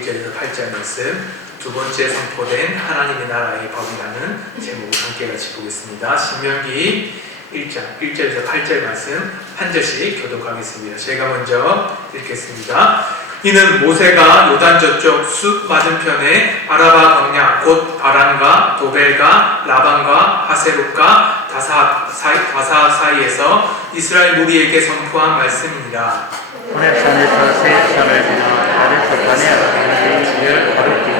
1절에서 8절 말씀, 두 번째 선포된 하나님의 나라의 법이라는 제목을 함께 같이 보겠습니다. 신명기 1장 1절에서 8절 말씀 한 절씩 교독하겠습니다. 제가 먼저 읽겠습니다. 이는 모세가 요단 저쪽 숲 맞은편에 아라바 광야 곧 바란과 도벨과 라반과 하세롯과 다사 사이에서 이스라엘 무리에게 선포한 말씀이니라. 호렙산에서 세입산을 지나 아르토판에 아라바의 거룩히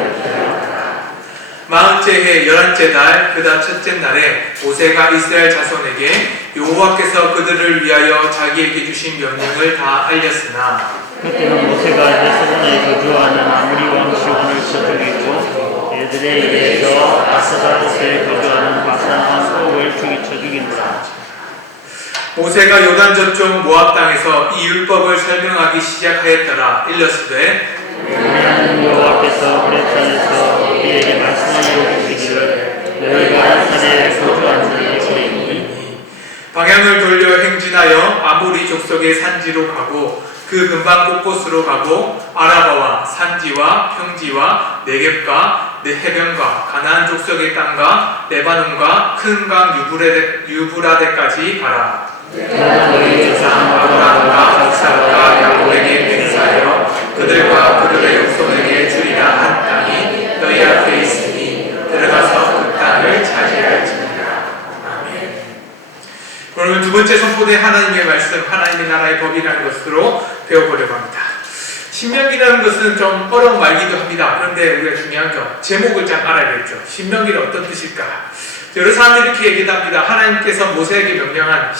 마흔째 해 11째 달 그다 첫째 날에 모세가 이스라엘 자손에게 여호와께서 그들을 위하여 자기에게 주신 명령을 다 알렸으나 그때는 모세가 헤스본에 거주하는 아무리 왕 시온을 쳐죽이고 얘들에 의해서 아스다롯에 거주하는 바산 왕 옥을 죽이쳐 죽인다. 모세가 요단 저쪽 모압 땅에서 이 율법을 설명하기 시작하였더라. 일렀으되 우리는 여호와께서 호렙산에서 우리에게 말씀하여 주시기를 너희가 이 산에 거주하는 이스라엘이니 방향을 돌려 행진하여 아모리 족속의 산지로 가고 그 근방 곳곳으로 가고 아라바와 산지와 평지와 네겝과 해변과 가나안 족속의 땅과 레바논과 큰 강 유브라데까지 가라. 너희 조상 아브라함과 이삭과 야곱에게 맹세하여 그들과 그들의 후손에게 주리라 한 땅이 너희 앞에 있으니 들어가서 그 땅을 차지할지니라. 아멘. 오늘 두 번째 선포된 하나님의 말씀, 하나님의 나라의 법이라는 것으로 배워보려고 합니다. 신명기라는 것은 좀 어려운 말이기도 합니다. 그런데 우리가 중요한 건 제목을 잘 알아야겠죠. 신명기는 어떤 뜻일까? 여러 사람들이 이렇게 얘기합니다. 하나님께서 모세에게 명령한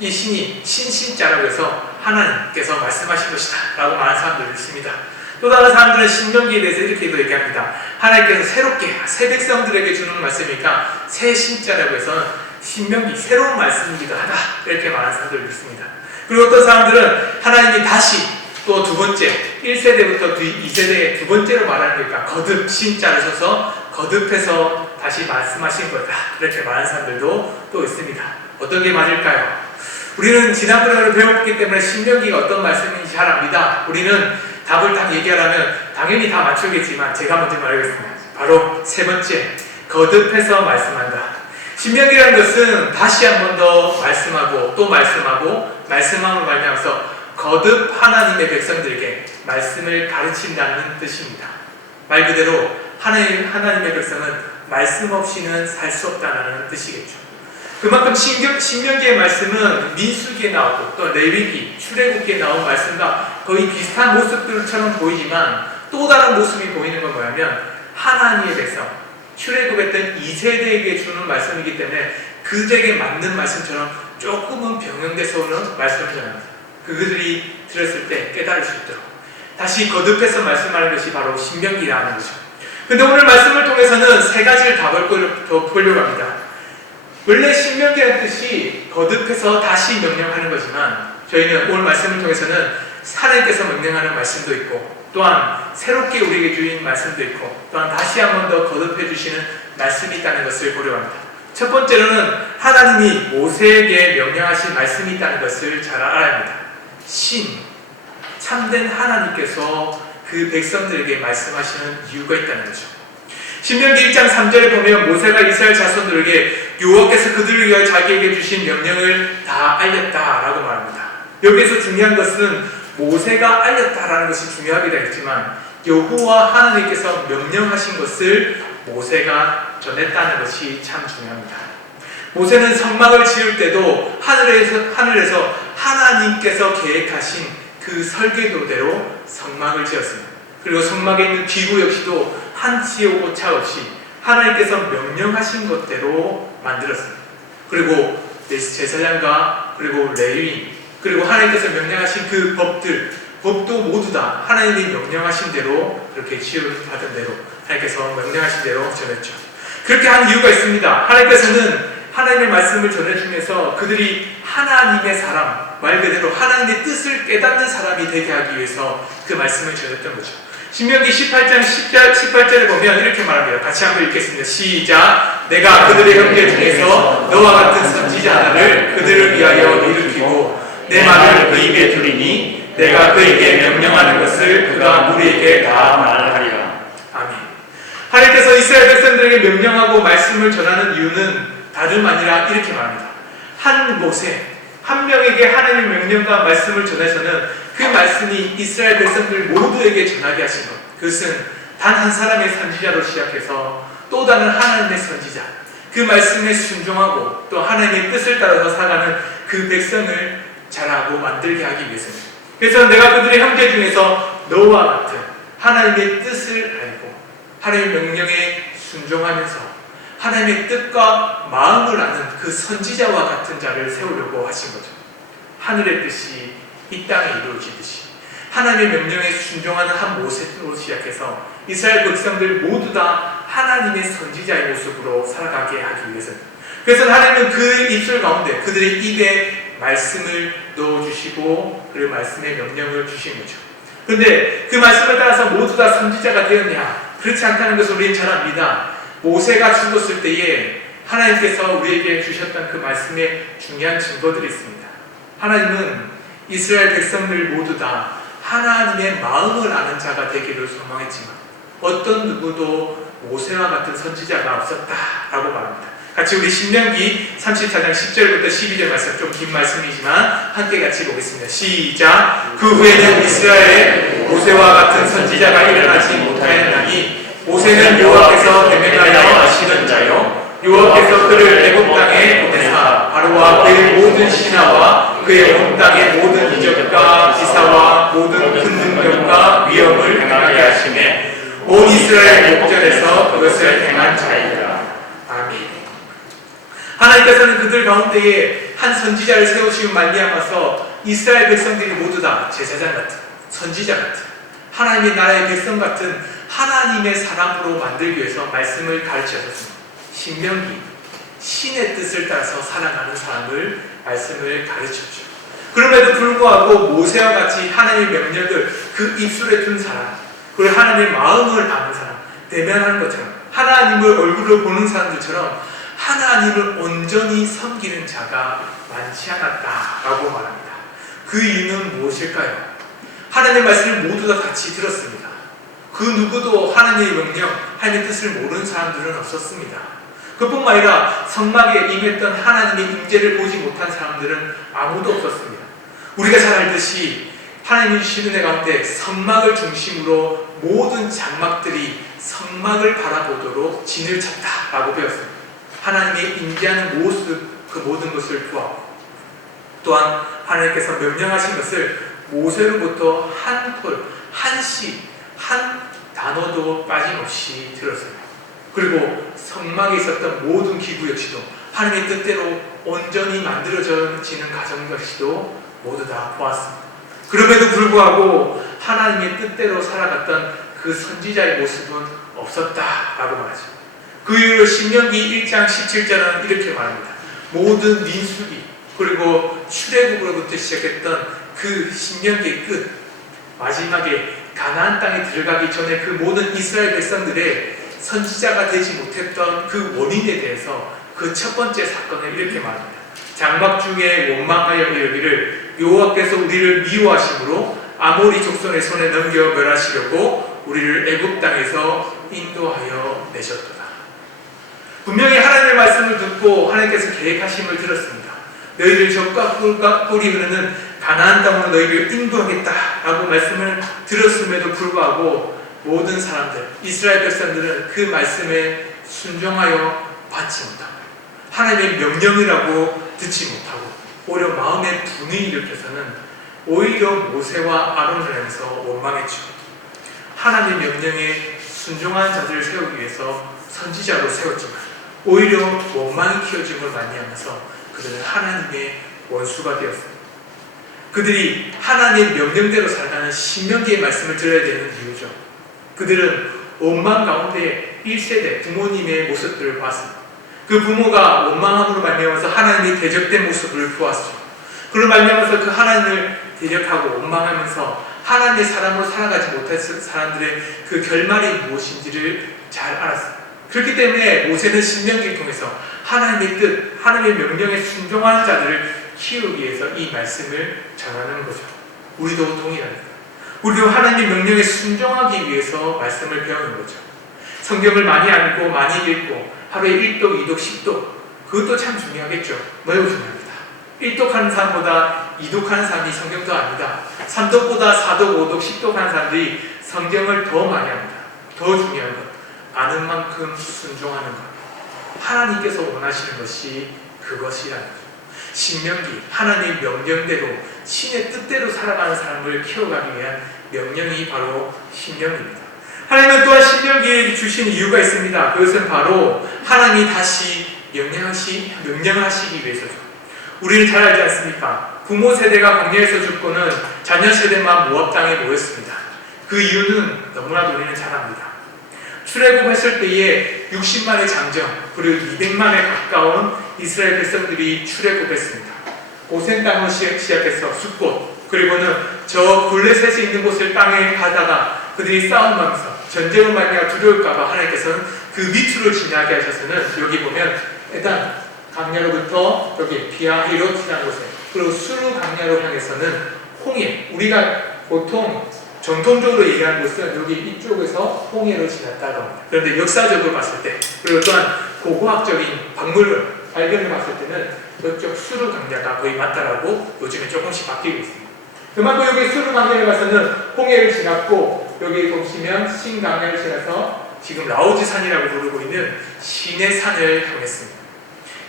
이 신이 신자라고 해서 하나님께서 말씀하신 것이다 라고 말하는 사람들이 있습니다. 또 다른 사람들은 신명기에 대해서 이렇게도 얘기합니다. 하나님께서 새롭게 새 백성들에게 주는 말씀이니까 새 신자라고 해서 신명기 새로운 말씀이기도 하다 이렇게 말하는 사람들이 있습니다. 그리고 어떤 사람들은 하나님이 다시 또 두 번째 1세대부터 2세대의 두 번째로 말하는 거니까 거듭 신자를 써서 거듭해서 다시 말씀하신 거다 이렇게 말하는 사람들도 또 있습니다. 어떤 게 맞을까요? 우리는 지난번에 배웠기 때문에 신명기가 어떤 말씀인지 잘 압니다. 우리는 답을 딱 얘기하려면 당연히 다 맞추겠지만 제가 먼저 말하겠습니다. 바로 세 번째, 거듭해서 말씀한다. 신명기라는 것은 다시 한 번 더 말씀하고 또 말씀하고 말씀함을 말미암아서 거듭 하나님의 백성들에게 말씀을 가르친다는 뜻입니다. 말 그대로 하나님의 백성은 말씀 없이는 살 수 없다는 뜻이겠죠. 그만큼 신명기의 말씀은 민수기에 나오고 또 레위기, 출애굽기에 나온 말씀과 거의 비슷한 모습들처럼 보이지만 또 다른 모습이 보이는 건 뭐냐면 하나님의 백성, 출애굽했던 2세대에게 주는 말씀이기 때문에 그들에게 맞는 말씀처럼 조금은 변형돼서 오는 말씀을 전합니다. 그들이 들었을 때 깨달을 수 있도록 다시 거듭해서 말씀하는 것이 바로 신명기라는 거죠. 근데 오늘 말씀을 통해서는 세 가지를 다 보려고 합니다. 원래 신명기라는 뜻이 거듭해서 다시 명령하는 거지만 저희는 오늘 말씀을 통해서는 하나님께서 명령하는 말씀도 있고 또한 새롭게 우리에게 주신 말씀도 있고 또한 다시 한 번 더 거듭해 주시는 말씀이 있다는 것을 보려고 합니다. 첫 번째로는 하나님이 모세에게 명령하신 말씀이 있다는 것을 잘 알아야 합니다. 참된 하나님께서 그 백성들에게 말씀하시는 이유가 있다는 거죠. 신명기 1장 3절에 보면 모세가 이스라엘 자손들에게 여호와께서 그들을 위하여 자기에게 주신 명령을 다 알렸다라고 말합니다. 여기에서 중요한 것은 모세가 알렸다라는 것이 중요하기도 했지만 여호와 하나님께서 명령하신 것을 모세가 전했다는 것이 참 중요합니다. 모세는 성막을 지을 때도 하늘에서 하나님께서 계획하신 그 설계도대로 성막을 지었습니다. 그리고 성막에 있는 기구 역시도 한치의 오차 없이 하나님께서 명령하신 것대로 만들었습니다. 그리고 제사장과 그리고 레위인 그리고 하나님께서 명령하신 그 법도 모두 다 하나님이 명령하신 대로 그렇게 지으받은 대로 하나님께서 명령하신 대로 전했죠. 그렇게 한 이유가 있습니다. 하나님께서는 하나님의 말씀을 전해주면서 그들이 하나님의 사람, 말 그대로 하나님의 뜻을 깨닫는 사람이 되게 하기 위해서 그 말씀을 전했던 거죠. 신명기 18장 18절에 보면 이렇게 말합니다. 같이 한번 읽겠습니다. 시작! 내가 그들의 형제 중에서 너와 같은 선지자 하나를 그들을 위하여 일으키고 내 말을 그 입에 두리니 내가 그에게 명령하는 것을 그가 무리에게 다 말하리라. 아멘. 하나님께서 이스라엘 백성들에게 명령하고 말씀을 전하는 이유는 다름 아니라 이렇게 말합니다. 한 곳에 한 명에게 하나님의 명령과 말씀을 전해서는 그 말씀이 이스라엘 백성들 모두에게 전하게 하신 것. 그것은 단 한 사람의 선지자로 시작해서 또 다른 하나님의 선지자, 그 말씀에 순종하고 또 하나님의 뜻을 따라서 살아가는 그 백성을 자라고 만들게 하기 위해서입니다. 그래서 내가 그들의 형제 중에서 너와 같은 하나님의 뜻을 알고 하나님의 명령에 순종하면서 하나님의 뜻과 마음을 아는 그 선지자와 같은 자를 세우려고 하신 거죠. 하늘의 뜻이 이 땅에 이루어지듯이 하나님의 명령에 순종하는 한 모세로 시작해서 이스라엘 백성들 모두 다 하나님의 선지자의 모습으로 살아가게 하기 위해서입니다. 그래서 하나님은 그 입술 가운데 그들의 입에 말씀을 넣어주시고 그 말씀의 명령을 주신 거죠. 그런데 그 말씀을 따라서 모두 다 선지자가 되었냐? 그렇지 않다는 것을 우리는 잘 압니다. 모세가 죽었을 때에 하나님께서 우리에게 주셨던 그 말씀에 중요한 증거들이 있습니다. 하나님은 이스라엘 백성들 모두 다 하나님의 마음을 아는 자가 되기를 소망했지만 어떤 누구도 모세와 같은 선지자가 없었다라고 말합니다. 같이 우리 신명기 34장 10절부터 12절 말씀, 좀 긴 말씀이지만 함께 같이 보겠습니다. 시작. 그 후에는 이스라엘에 모세와 같은 선지자가 일어나지 못하였나니 모세는 여호와께서 대면하여 하시는 자요 여호와께서 그를 애굽 땅에 보내사 바로와 그의 모든 신하와 그의 온 땅의 모든 이적과 기사와 모든 큰 능력과 위엄을 행하게 하시매 온 이스라엘 목전에서 그것을 행한 자이다. 아멘. 하나님께서는 그들 가운데에 한 선지자를 세우시고 말미암아서 이스라엘 백성들이 모두 다 제사장 같은, 선지자 같은, 하나님의 나라의 백성 같은 하나님의 사람으로 만들기 위해서 말씀을 가르치셨습니다. 신명기, 신의 뜻을 따라서 살아가는 사람을 말씀을 가르쳤죠. 그럼에도 불구하고 모세와 같이 하나님의 명령을 그 입술에 둔 사람, 그리고 하나님의 마음을 아는 사람, 대면하는 것처럼 하나님을 얼굴로 보는 사람들처럼 하나님을 온전히 섬기는 자가 많지 않았다라고 말합니다. 그 이유는 무엇일까요? 하나님의 말씀을 모두 다 같이 들었습니다. 그 누구도 하나님의 명령, 하나님의 뜻을 모르는 사람들은 없었습니다. 그뿐만 아니라 성막에 임했던 하나님의 임재를 보지 못한 사람들은 아무도 없었습니다. 우리가 잘 알듯이 하나님이 주신 은혜 가운데 성막을 중심으로 모든 장막들이 성막을 바라보도록 진을 쳤다라고 배웠습니다. 하나님의 임재하는 모습, 그 모든 것을 보았고 또한 하나님께서 명령하신 것을 모세로부터 한 톨, 한 시, 한 단어도 빠짐없이 들었습니다. 그리고 성막에 있었던 모든 기구 역시도 하나님의 뜻대로 온전히 만들어지는 과정 역시도 모두 다 보았습니다. 그럼에도 불구하고 하나님의 뜻대로 살아갔던 그 선지자의 모습은 없었다라고 말하죠. 그 이후로 신명기 1장 17절은 이렇게 말합니다. 모든 민수기 그리고 출애굽으로부터 시작했던 그 신명기의 끝, 마지막에 가나안 땅에 들어가기 전에 그 모든 이스라엘 백성들의 선지자가 되지 못했던 그 원인에 대해서 그 첫 번째 사건을 이렇게 말합니다. 장막 중에 원망하여 이르기를 여호와께서 우리를 미워하심으로 아모리 족속의 손에 넘겨 멸하시려고 우리를 애굽 땅에서 인도하여 내셨도다. 분명히 하나님의 말씀을 듣고 하나님께서 계획하심을 들었습니다. 너희를 적과 꿀이 흐르는 가나안 땅으로 너희를 인도하겠다라고 말씀을 들었음에도 불구하고 모든 사람들, 이스라엘 백성들은 그 말씀에 순종하여 받지 못하고 하나님의 명령이라고 듣지 못하고 오히려 마음에 분을 일으켜서는 오히려 모세와 아론을 향해서 원망했죠. 하나님의 명령에 순종한 자들을 세우기 위해서 선지자로 세웠지만 오히려 원망이 키워짐을 말미암아서 그들은 하나님의 원수가 되었습니다. 그들이 하나님의 명령대로 살아가는 신명기의 말씀을 들어야 되는 이유죠. 그들은 원망 가운데 1세대 부모님의 모습들을 보았습니다. 그 부모가 원망함으로 말미암아서 하나님의 대적된 모습을 보았죠. 그로 말미암아서 그 하나님을 대적하고 원망하면서 하나님의 사람으로 살아가지 못했을 사람들의 그 결말이 무엇인지를 잘 알았습니다. 그렇기 때문에 모세는 신명기를 통해서 하나님의 뜻, 하나님의 명령에 순종하는 자들을 키우기 위해서 이 말씀을 전하는 거죠. 우리도 동일합니다. 우리도 하나님의 명령에 순종하기 위해서 말씀을 배우는 거죠. 성경을 많이 알고 많이 읽고 하루에 1독, 2독, 10독, 그것도 참 중요하겠죠. 매우 중요합니다. 1독 하는 사람보다 2독 하는 사람이 성경 더 압니다. 3독보다 4독, 5독, 10독 하는 사람들이 성경을 더 많이 합니다. 더 중요한 것, 아는 만큼 순종하는 것. 하나님께서 원하시는 것이 그것이라는 거죠. 신명기, 하나님의 명령대로 신의 뜻대로 살아가는 사람을 키워가기 위한 명령이 바로 신명기입니다. 하나님은 또한 신명기에 주신 이유가 있습니다. 그것은 바로 하나님이 다시 명령하시기 위해서죠. 우리는 잘 알지 않습니까? 부모 세대가 광야에서 죽고는 자녀 세대만 모압 땅에 모였습니다. 그 이유는 너무나도 우리는 잘 압니다. 출애굽했을 때에 60만의 장정 그리고 200만에 가까운 이스라엘 백성들이 출애굽했습니다. 고센 땅을 시작해서 숫곳 그리고는 저 블레셋에 있는 곳을 땅에 가다가 그들이 싸움하면서 전쟁을 말미암아 두려울까봐 하나님께서는 그 밑으로 지나게 하셔서는 여기 보면 일단 강야로부터 여기 비아히롯이라는 곳에 그리고 수르 강야로 향해서는 홍해 우리가 보통 전통적으로 얘기하는 곳은 여기 이쪽에서 홍해로 지났다고 합니다. 그런데 역사적으로 봤을 때 그리고 또한 고고학적인 박물을 발견을 봤을 때는 이쪽 수르 강야가 거의 맞다라고 요즘에 조금씩 바뀌고 있습니다. 그만큼 여기 수르 강야에 가서는 홍해를 지났고 여기 보시면 신강야를 지나서 지금 라오즈산이라고 부르고 있는 신의 산을 향했습니다.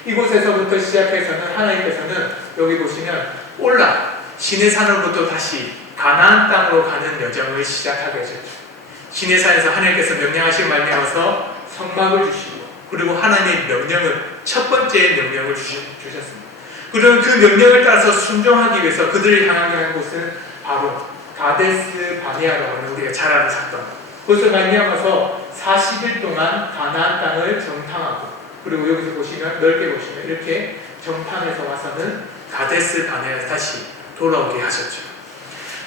이곳에서부터 시작해서는 하나님께서는 여기 보시면 올라 신의 산으로부터 다시 가나안 땅으로 가는 여정을 시작하게 하셨죠. 신의 산에서 하나님께서 명령하신 말미암아서 성막을 주시고 그리고 하나님의 명령을 첫 번째 명령을 주셨습니다. 그런 그 명령을 따라서 순종하기 위해서 그들을 향하게 한 곳은 바로 가데스 바네아라고 하는 우리가 잘 아는 사건. 그것을 말미암아서 40일 동안 가나안 땅을 정탐하고 그리고 여기서 보시면 넓게 보시면 이렇게 정탐해서 와서는 가데스 바네아에 다시 돌아오게 하셨죠.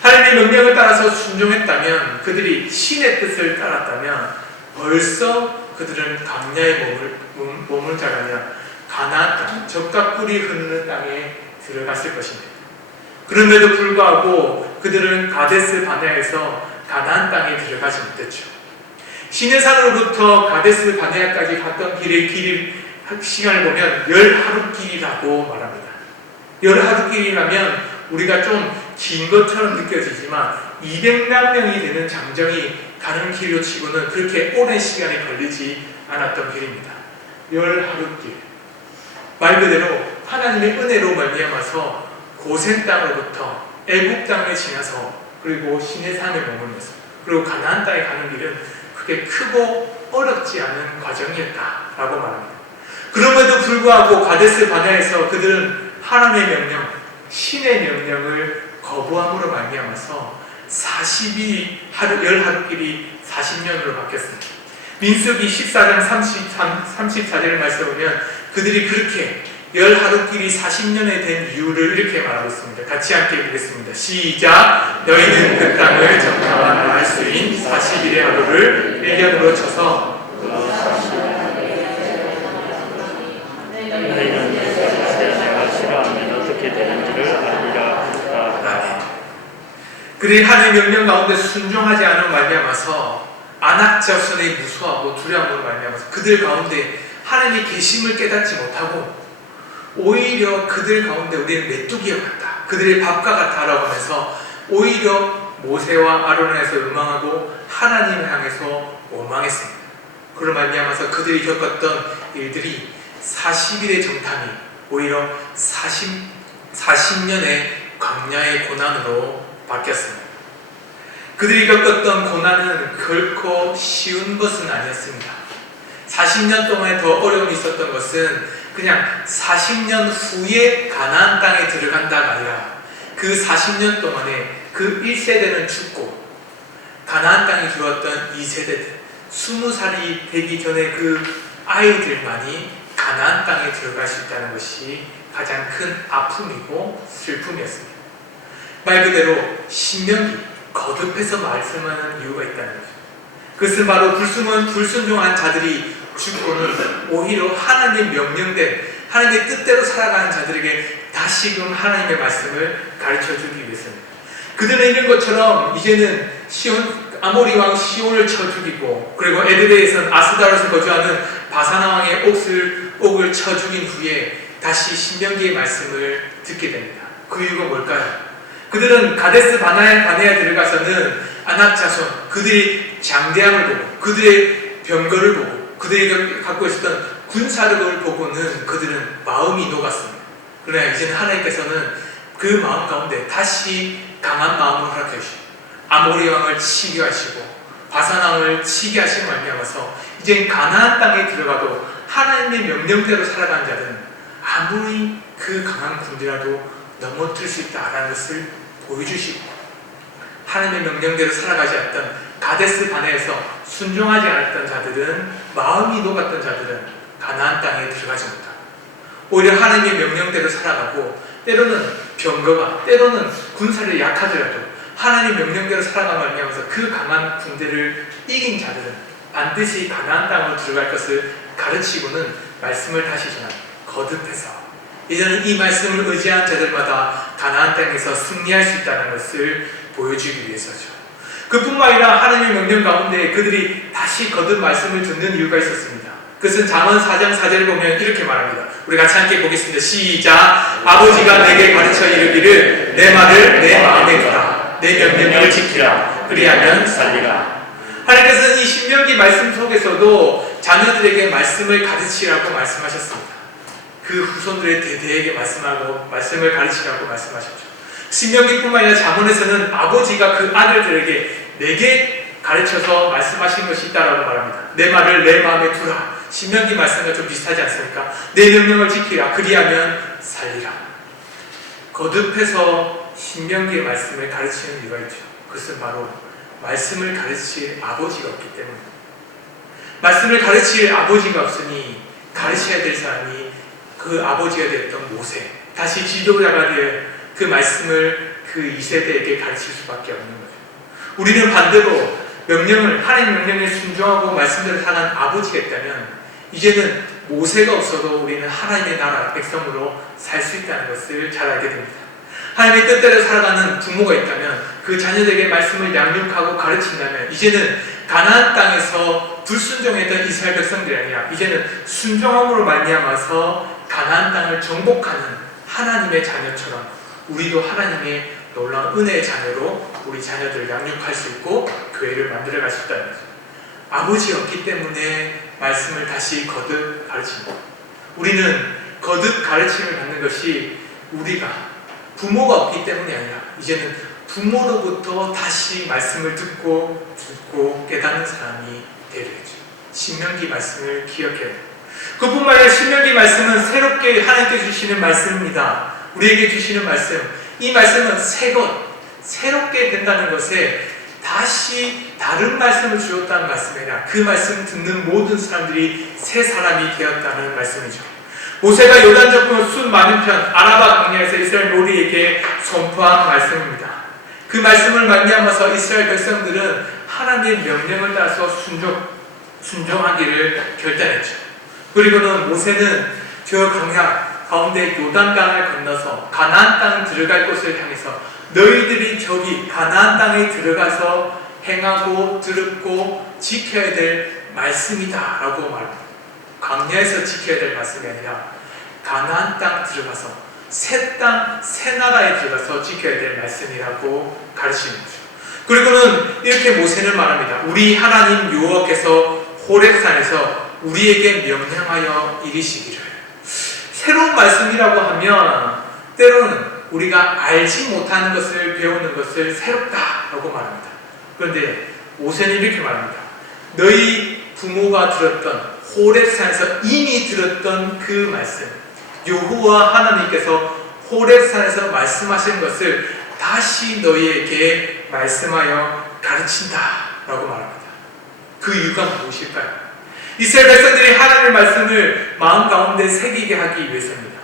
하나님의 명령을 따라서 순종했다면 그들이 신의 뜻을 따랐다면 벌써 그들은 광야에 머물 자가 아니라 가나안 땅, 젖과 꿀이 흐르는 땅에 들어갔을 것입니다. 그럼에도 불구하고 그들은 가데스 바네아에서 가나안 땅에 들어가지 못했죠. 신의 산으로부터 가데스 바네아까지 갔던 길의 시간을 보면 10하루길이라고 말합니다. 10하루길이라면 우리가 좀 긴 것처럼 느껴지지만 200만 명이 되는 장정이 가는 길로 치고는 그렇게 오랜 시간이 걸리지 않았던 길입니다. 10하루길. 말 그대로 하나님의 은혜로 말미암아서 고센 땅으로부터 애국 땅을 지나서 그리고 신의 산에 머물면서 그리고 가나안 땅에 가는 길은 그게 크고 어렵지 않은 과정이었다라고 말합니다. 그럼에도 불구하고 가데스 바네아에서 그들은 하나님의 명령, 신의 명령을 거부함으로 말미암아서 10하루길이 40년으로 바뀌었습니다. 민수기 14장 34절을 말씀하면 그들이 그렇게 10하루길이 40년에 된 이유를 이렇게 말하고 있습니다. 같이 함께 보겠습니다. 시작! 너희는 그 땅을 정탐한 말수인 40일의 하루를 1년으로 쳐서 너희는 내가 싫어하면 어떻게 되는지를 알리라 하였다. 그들이 하나님의 명령 가운데 순종하지 않은 말미암아서 아낙 자손의 무수하고 두려움으로 말미암아서 그들 가운데 하나님의 계심을 깨닫지 못하고 오히려 그들 가운데 우리는 메뚜기와 같다. 그들의 밥과 같다라고 하면서 오히려 모세와 아론에서 음망하고 하나님을 향해서 원망했습니다. 그로 말미암아서 그들이 겪었던 일들이 40일의 정탐이 오히려 40년의 광야의 고난으로 바뀌었습니다. 그들이 겪었던 고난은 결코 쉬운 것은 아니었습니다. 40년 동안에 더 어려움이 있었던 것은 그냥 40년 후에 가나안 땅에 들어간다가 아니라 그 40년 동안에 그 1세대는 죽고 가나안 땅에 들어왔던 2세대들 20살이 되기 전에 그 아이들만이 가나안 땅에 들어갈 수 있다는 것이 가장 큰 아픔이고 슬픔이었습니다. 말 그대로 신명기 거듭해서 말씀하는 이유가 있다는 거죠. 그것은 바로 불순종한 자들이 죽고는 오히려 하나님의 명령된 하나님의 뜻대로 살아가는 자들에게 다시금 하나님의 말씀을 가르쳐주기 위해서입니다. 그들은 이런 것처럼 이제는 아모리 왕 시온을 쳐 죽이고, 그리고 에드레에선 아스다롯에 거주하는 바사나 왕의 옥을 쳐 죽인 후에 다시 신명기의 말씀을 듣게 됩니다. 그 이유가 뭘까요? 그들은 가데스 바네아에 들어가서는 아낙 자손, 그들이 장대함을 보고, 그들의 병거를 보고, 그들이 갖고 있었던 군사력을 보고는 그들은 마음이 녹았습니다. 그러나 이제는 하나님께서는 그 마음 가운데 다시 강한 마음을 허락해 주시고, 아모리 왕을 치게 하시고, 바산 왕을 치게 하시고 말미암아서 이제 가나안 땅에 들어가도 하나님의 명령대로 살아가는 자들은 아무리 그 강한 군대라도 넘어뜨릴 수 있다라는 것을 보여주시고, 하나님의 명령대로 살아가지 않았던 가데스 바네에서 순종하지 않았던 자들은, 마음이 녹았던 자들은 가나안 땅에 들어가지 못하고 오히려 하나님의 명령대로 살아가고, 때로는 병거가, 때로는 군사력이 약하더라도 하나님의 명령대로 살아가며 하면서 그 강한 군대를 이긴 자들은 반드시 가나안 땅으로 들어갈 것을 가르치고는 말씀을 다시 전합니다. 거듭해서 이제는 이 말씀을 의지한 자들마다 가나안 땅에서 승리할 수 있다는 것을 보여주기 위해서죠. 그뿐만 아니라 하나님의 명령 가운데 그들이 다시 거듭 말씀을 듣는 이유가 있었습니다. 그것은 잠언 4장 4절을 보면 이렇게 말합니다. 우리 같이 함께 보겠습니다. 시작. 아버지가 내게 가르쳐 이르기를 내 말을 내 마음에 두라. 내 명령을 지키라. 그리하면 살리라. 하나님께서는 이 신명기 말씀 속에서도 자녀들에게 말씀을 가르치라고 말씀하셨습니다. 그 후손들의 대대에게 말씀을 가르치라고 말씀하셨죠. 신명기뿐만 아니라 잠언에서는 아버지가 그 아들들에게 내게 가르쳐서 말씀하신 것이 있다라고 말합니다. 내 말을 내 마음에 두라. 신명기 말씀과 좀 비슷하지 않습니까? 내 명령을 지키라. 그리하면 살리라. 거듭해서 신명기의 말씀을 가르치는 이유가 있죠. 그것은 바로 말씀을 가르칠 아버지가 없기 때문입니다. 말씀을 가르칠 아버지가 없으니 가르쳐야 될 사람이 그 아버지가 되었던 모세, 다시 지도자가 되어 그 말씀을 그 2세대에게 가르칠 수밖에 없는 거죠. 우리는 반대로 하나님 명령에 순종하고 말씀대로 살아가는 아버지가 있다면 이제는 모세가 없어도 우리는 하나님의 나라 백성으로 살 수 있다는 것을 잘 알게 됩니다. 하나님의 뜻대로 살아가는 부모가 있다면 그 자녀들에게 말씀을 양육하고 가르친다면 이제는 가나안 땅에서 불순종했던 이스라엘 백성들이 아니라 이제는 순종함으로 말미암아서 가나안 땅을 정복하는 하나님의 자녀처럼 우리도 하나님의 놀라운 은혜의 자녀로 우리 자녀들을 양육할 수 있고 교회를 만들어갈 수 있다는 거죠. 아버지가 없기 때문에 말씀을 다시 거듭 가르칩니다. 우리는 거듭 가르침을 받는 것이 우리가 부모가 없기 때문이 아니라 이제는 부모로부터 다시 말씀을 듣고 깨닫는 사람이 되려야죠. 신명기 말씀을 기억해야 돼요. 그뿐만 아니라 신명기 말씀은 새롭게 하나님께 주시는 말씀입니다. 우리에게 주시는 말씀, 이 말씀은 새롭게 된다는 것에 다시 다른 말씀을 주었다는 말씀이 아니라 그 말씀 듣는 모든 사람들이 새 사람이 되었다는 말씀이죠. 모세가 요단 접근 숫 많은 편 아라바 광야에서 이스라엘 모리에게 선포한 말씀입니다. 그 말씀을 말미암아서 이스라엘 백성들은 하나님의 명령을 따라서 순종하기를 결단했죠. 그리고는 모세는 저 광야 가운데 요단강을 건너서 가나안 땅 들어갈 곳을 향해서 너희들이 저기 가나안 땅에 들어가서 행하고 들었고 지켜야 될 말씀이다 라고 말합니다. 광야에서 지켜야 될 말씀이 아니라 가나안 땅 들어가서 새 땅, 새 나라에 들어가서 지켜야 될 말씀이라고 가르치는 거죠. 그리고는 이렇게 모세는 말합니다. 우리 하나님 여호와께서 호렙산에서 우리에게 명령하여 이르시기를. 새로운 말씀이라고 하면 때로는 우리가 알지 못하는 것을 배우는 것을 새롭다라고 말합니다. 그런데 모세는 이렇게 말합니다. 너희 부모가 들었던 호렙산에서 이미 들었던 그 말씀, 여호와 하나님께서 호렙산에서 말씀하신 것을 다시 너희에게 말씀하여 가르친다라고 말합니다. 그 이유가 무엇일까요? 이스라엘 백성들이 하나님의 말씀을 마음 가운데 새기게 하기 위해서입니다.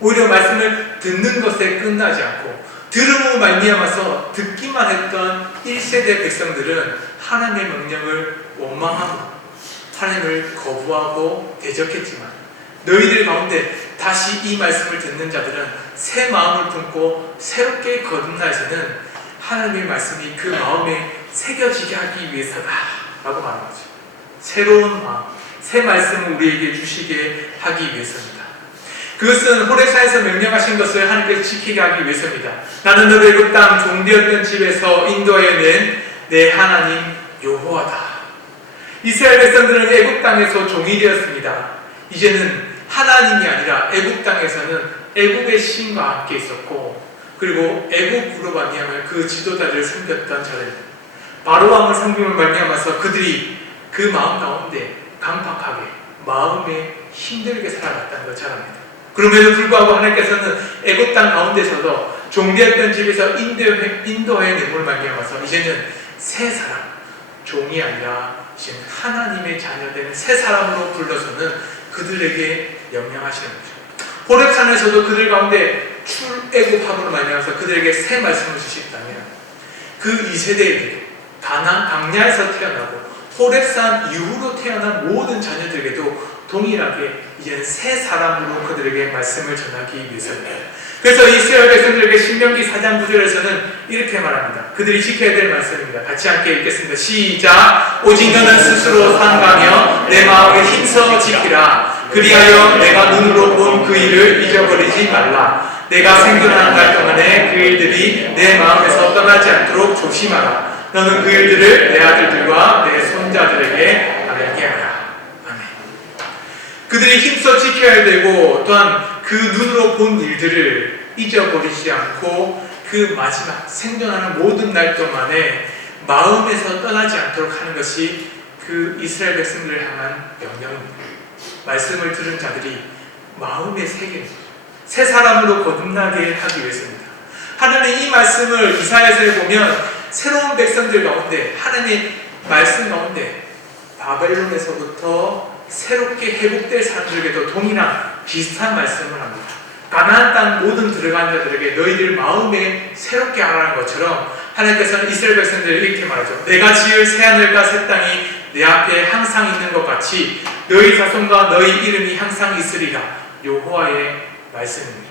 오히려 말씀을 듣는 것에 끝나지 않고 들음으로 말미암아서 듣기만 했던 1세대 백성들은 하나님의 명령을 원망하고 하나님을 거부하고 대적했지만 너희들 가운데 다시 이 말씀을 듣는 자들은 새 마음을 품고 새롭게 거듭나서는 하나님의 말씀이 그 마음에 새겨지게 하기 위해서다 라고 말하는 거죠. 새로운 마음, 새 말씀을 우리에게 주시게 하기 위해서입니다. 그것은 호렙산에서 명령하신 것을 하나님께서 지키게 하기 위해서입니다. 나는 너를 애굽 땅 종되었던 집에서 인도하여 낸 내 하나님 여호와다. 이스라엘 백성들은 애굽 땅에서 종이 되었습니다. 이제는 하나님이 아니라 애굽 땅에서는 애굽의 신과 함께 있었고, 그리고 애굽으로 말미암아 그 지도자를 섬겼던 자들, 바로 왕을 섬김을 말미암아서 그들이 그 마음 가운데 강팍하게 마음에 힘들게 살아갔다는 걸 잘 압니다. 그럼에도 불구하고 하나님께서는 애굽 땅 가운데서도 종되었던 집에서 인도하여 내몰 말미암아서 이제는 새 사람, 종이 아니라 이제는 하나님의 자녀된 새 사람으로 불러서는 그들에게 명령하시는 거죠. 호렙산에서도 그들 가운데 출애굽함으로 말미암아서 그들에게 새 말씀을 주셨다면, 그 2세대에게 강야에서 태어나고 호렙산 이후로 태어난 모든 자녀들에게도 동일하게 이제는 새 사람으로 그들에게 말씀을 전하기 위해서입니다. 그래서 이스라엘 백성들에게 신명기 4장 9절에서는 이렇게 말합니다. 그들이 지켜야 될 말씀입니다. 같이 함께 읽겠습니다. 시작. 오직 너는 스스로 삼가며 내 마음에 힘써 지키라. 그리하여 내가 눈으로 본 그 일을 잊어버리지 말라. 내가 생존하는 날 동안에 그 일들이 내 마음에서 떠나지 않도록 조심하라. 너는 그 일들을 내 아들들과 내 손자들에게 알게 하라. 아멘. 그들이 힘써 지켜야 되고, 또한 그 눈으로 본 일들을 잊어버리지 않고 그 마지막 생존하는 모든 날 동안에 마음에서 떠나지 않도록 하는 것이 그 이스라엘 백성들을 향한 명령입니다. 말씀을 들은 자들이 마음에 새기는, 새 사람으로 거듭나게 하기 위해서입니다. 하나님 이 말씀을 이사야서에 보면 새로운 백성들 가운데, 하나님의 말씀 가운데 바벨론에서부터 새롭게 회복될 사람들에게도 동일한 비슷한 말씀을 합니다. 가나안 땅 모든 들어간 자들에게 너희들 마음에 새롭게 하라는 것처럼 하나님께서는 이스라엘 백성들에게 이렇게 말하죠. 내가 지을 새하늘과 새 땅이 내 앞에 항상 있는 것 같이 너희 자손과 너희 이름이 항상 있으리라. 여호와의 말씀입니다.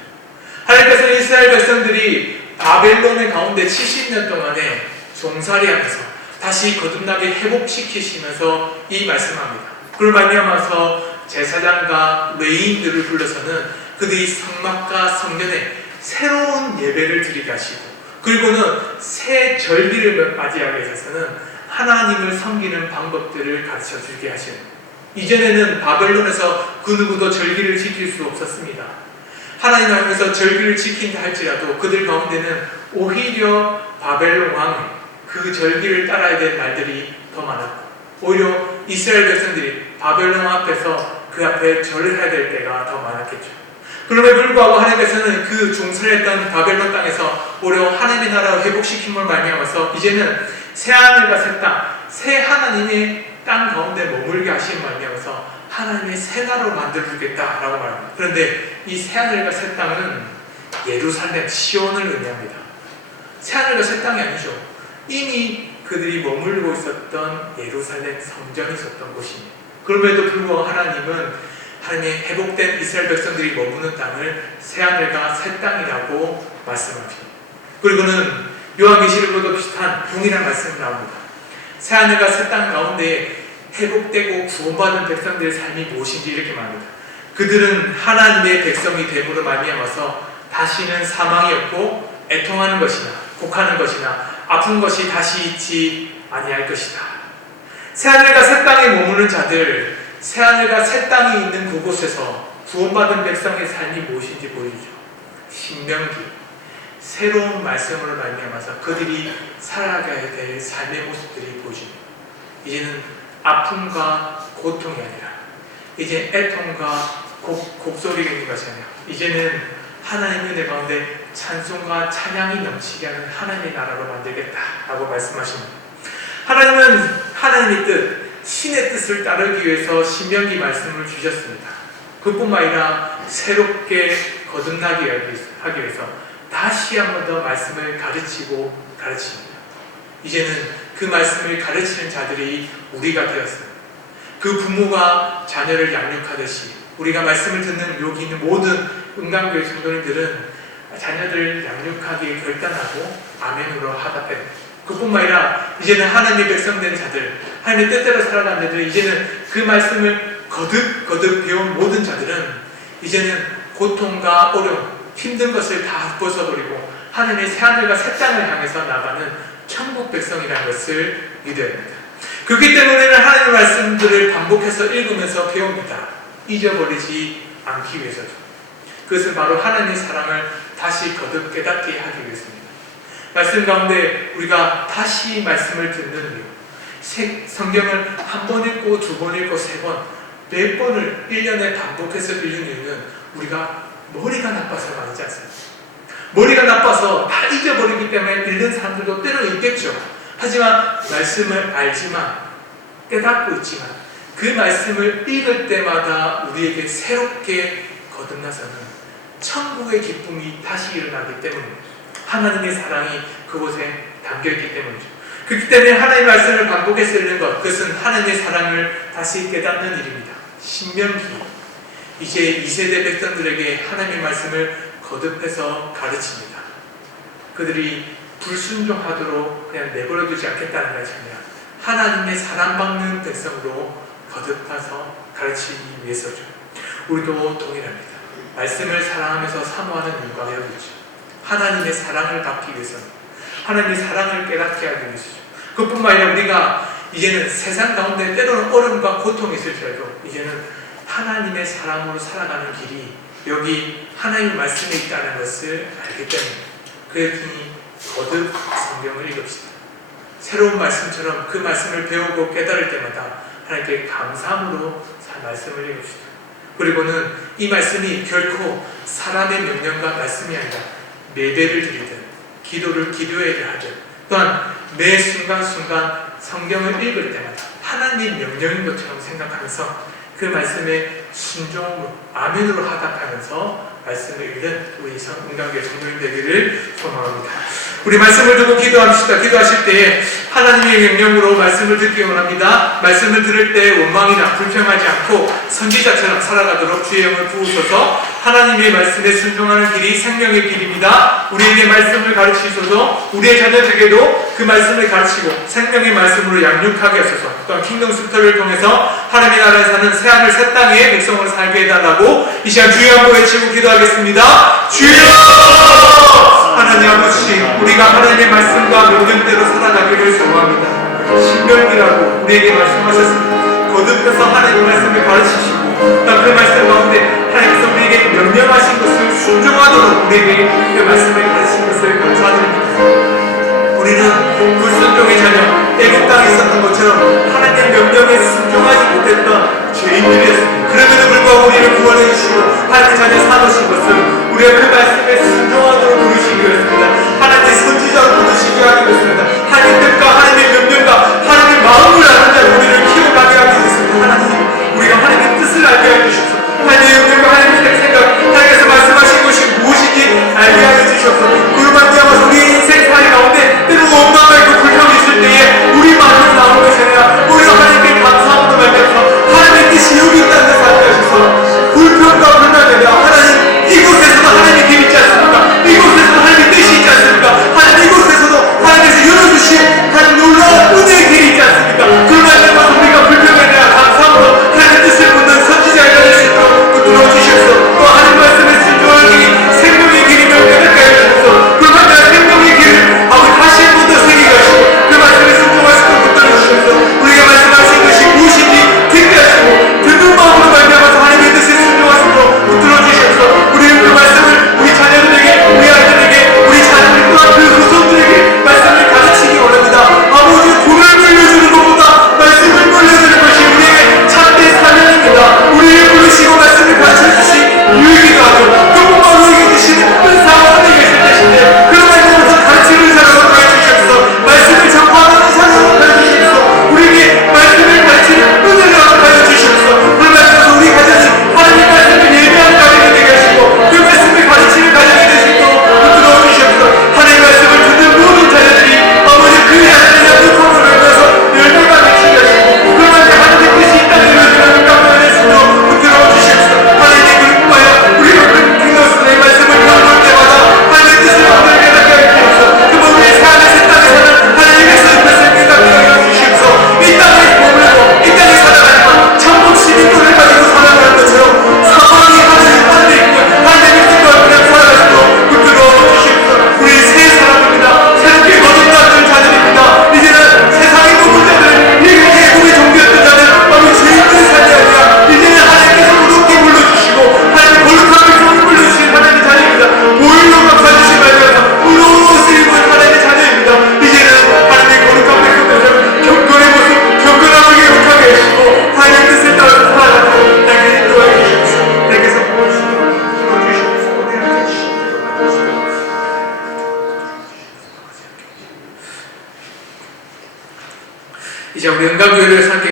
하나님께서는 이스라엘 백성들이 바벨론의 가운데 70년 동안에 종살이하면서 다시 거듭나게 회복시키시면서 이 말씀합니다. 그걸 말미암아서 제사장과 레위인들을 불러서는 그들이 성막과 성전에 새로운 예배를 드리게 하시고, 그리고는 새 절기를 맞이하기 위해서는 하나님을 섬기는 방법들을 가르쳐 주게 하시는, 이전에는 바벨론에서 그 누구도 절기를 지킬 수 없었습니다. 하나님 나라에서 절기를 지킨다 할지라도 그들 가운데는 오히려 바벨론 왕의 그 절기를 따라야 될 날들이 더 많았고, 오히려 이스라엘 백성들이 바벨론 앞에서 그 앞에 절을 해야 될 때가 더 많았겠죠. 그럼에도 불구하고 하나님께서는 그 종살이했던 바벨론 땅에서 오히려 하나님의 나라를 회복시킴을 말미암아서 이제는 새 하늘과 새 땅, 새 하나님의 땅 가운데 머물게 하신 말미암아서 하나님의 새 나라로 만들어주겠다라고 말합니다. 그런데 이 새 하늘과 새 땅은 예루살렘, 시온을 의미합니다. 새 하늘과 새 땅이 아니죠. 이미 그들이 머물고 있었던 예루살렘 성전이 있었던 곳입니다. 그럼에도 불구하고 하나님은 하나님의 회복된 이스라엘 백성들이 머무는 땅을 새하늘과 새 땅이라고 말씀하십니다. 그리고는 요한계시록에도 비슷한 동일한 말씀이 나옵니다. 새하늘과 새 땅 가운데 회복되고 구원받은 백성들의 삶이 무엇인지 이렇게 말합니다. 그들은 하나님의 백성이 됨으로 말미암아서 다시는 사망이 없고 애통하는 것이나 곡하는 것이나 아픈 것이 다시 있지 아니할 것이다. 새하늘과 새 땅에 머무는 자들, 새하늘과 새 땅이 있는 그곳에서 구원받은 백성의 삶이 무엇인지 보여주죠. 신명기, 새로운 말씀으로 말미암아서 그들이 살아가야 될 삶의 모습들이 보여집니다. 이제는 아픔과 고통이 아니라, 이제 애통과 곡소리가 있는 것이 아니라, 이제는 하나님의 은혜 가운데 찬송과 찬양이 넘치게 하는 하나님의 나라로 만들겠다라고 말씀하십니다. 하나님은 하나님의 뜻, 신의 뜻을 따르기 위해서 신명기 말씀을 주셨습니다. 그뿐만 아니라 새롭게 거듭나게 하기 위해서 다시 한 번 더 말씀을 가르치고 가르칩니다. 이제는 그 말씀을 가르치는 자들이 우리가 되었습니다. 그 부모가 자녀를 양육하듯이 우리가 말씀을 듣는 여기 있는 모든 은강교회 성도님들은 자녀들 양육하기 결단하고 아멘으로 하답해요. 그뿐만 아니라 이제는 하나님의 백성된 자들, 하나님의 뜻대로 살아가는 자들, 이제는 그 말씀을 거듭 배운 모든 자들은 이제는 고통과 어려움, 힘든 것을 다 벗어버리고 하나님의 새하늘과 새 땅을 향해서 나가는 천국 백성이라는 것을 믿어야 합니다. 그렇기 때문에는 하나님의 말씀들을 반복해서 읽으면서 배웁니다. 잊어버리지 않기 위해서죠. 그것은 바로 하나님의 사랑을 다시 거듭 깨닫게 하기 위해서입니다. 말씀 가운데 우리가 다시 말씀을 듣는 이유, 성경을 한 번 읽고 두 번 읽고 세 번, 몇 번을 1년에 반복해서 읽는 이유는 우리가 머리가 나빠서가 아니지 않습니까? 머리가 나빠서 다 잊어버리기 때문에 읽는 사람들도 때로는 있겠죠. 하지만 말씀을 알지만, 깨닫고 있지만 그 말씀을 읽을 때마다 우리에게 새롭게 거듭나서는 천국의 기쁨이 다시 일어나기 때문입니다. 하나님의 사랑이 그곳에 담겨있기 때문이죠. 그렇기 때문에 하나님의 말씀을 반복해서 읽는 것, 그것은 하나님의 사랑을 다시 깨닫는 일입니다. 신명기, 이제 2세대 백성들에게 하나님의 말씀을 거듭해서 가르칩니다. 그들이 불순종하도록 그냥 내버려두지 않겠다는 것이 아니라 하나님의 사랑받는 백성으로 거듭해서 가르치기 위해서죠. 우리도 동일합니다. 말씀을 사랑하면서 사모하는 이유가 여기 있죠. 하나님의 사랑을 받기 위해서는, 하나님의 사랑을 깨닫게 하기 위해서죠. 그뿐만 아니라 우리가 이제는 세상 가운데 때로는 어려움과 고통이 있을지라도 이제는 하나님의 사랑으로 살아가는 길이 여기 하나님의 말씀에 있다는 것을 알기 때문에 그랬더니 거듭 성경을 읽읍시다. 새로운 말씀처럼 그 말씀을 배우고 깨달을 때마다 하나님께 감사함으로 말씀을 읽읍시다. 그리고는 이 말씀이 결코 사람의 명령과 말씀이 아니라 예배를 드리든 기도를 기도회를 하든 또한 매 순간순간 성경을 읽을 때마다 하나님 명령인 것처럼 생각하면서 그 말씀에 순종으로 아멘으로 하답하면서 말씀을 읽는 우리 은강교회 성도님 되기를 소망합니다. 우리 말씀을 두고 기도합시다. 기도하실 때에 하나님의 명령으로 말씀을 듣기 원합니다. 말씀을 들을 때 원망이나 불평하지 않고 선지자처럼 살아가도록 주의 영을 부으소서. 하나님의 말씀에 순종하는 길이 생명의 길입니다. 우리에게 말씀을 가르치소서. 우리의 자녀들에게도 그 말씀을 가르치고 생명의 말씀으로 양육하게 하소서. 또한 킹덤 스토리를 통해서 하나님의 나라에 사는 새하늘 새 땅의 백성으로 살게 해달라고 이 시간 주여 한번 외치고 기도하겠습니다. 주여! 하나님 아버지, 우리가 하나님의 말씀과 명령대로 살아가기를 소원합니다. 신명기라고 우리에게 말씀하셨습니다. 거듭해서 하나님의 말씀을 가르치시고 그 말씀 가운데 하나님께서 우리에게 명령하신 것을 순종하도록 우리에게 그 말씀을 가르친 것을 감사드립니다. 우리는 불순종의 자녀, 애국 땅에 있었던 것처럼 하나님의 명령에 순종하지 못했던 죄인들이었습니다. 그럼에도 불구하고 우리를 구원해 주시고 하나님의 자녀 삼으신 것은 우리가 그 말씀에 순종하도록 부르시기 위해서입니다. 하나님의 선지자로 부르시기 하기 위해서입니다. 하나님의 뜻과 하나님의 명령과 하나님의 마음을 아는 자로 우리를 키워가게 하기 위해서입니다. 하나님, 우리가 하나님의 뜻을 알게 해주셔서 하나님의 명령과 하나님의 생각, 하나님께서 말씀하신 것이 무엇인지 알게 하여 주셔서 그로 말미암아서 우리 인생 살이 가운데 때로는 원망과 있고 불평이 있을 때에 우리 마음으로 나오는 것이 아니라 우리가 하나님께 감사함으로 말미암아서 하나님의 뜻이 여기 있다는 것을 알게 하셔서 불평과 불만이 아니라 하나님 양가교회를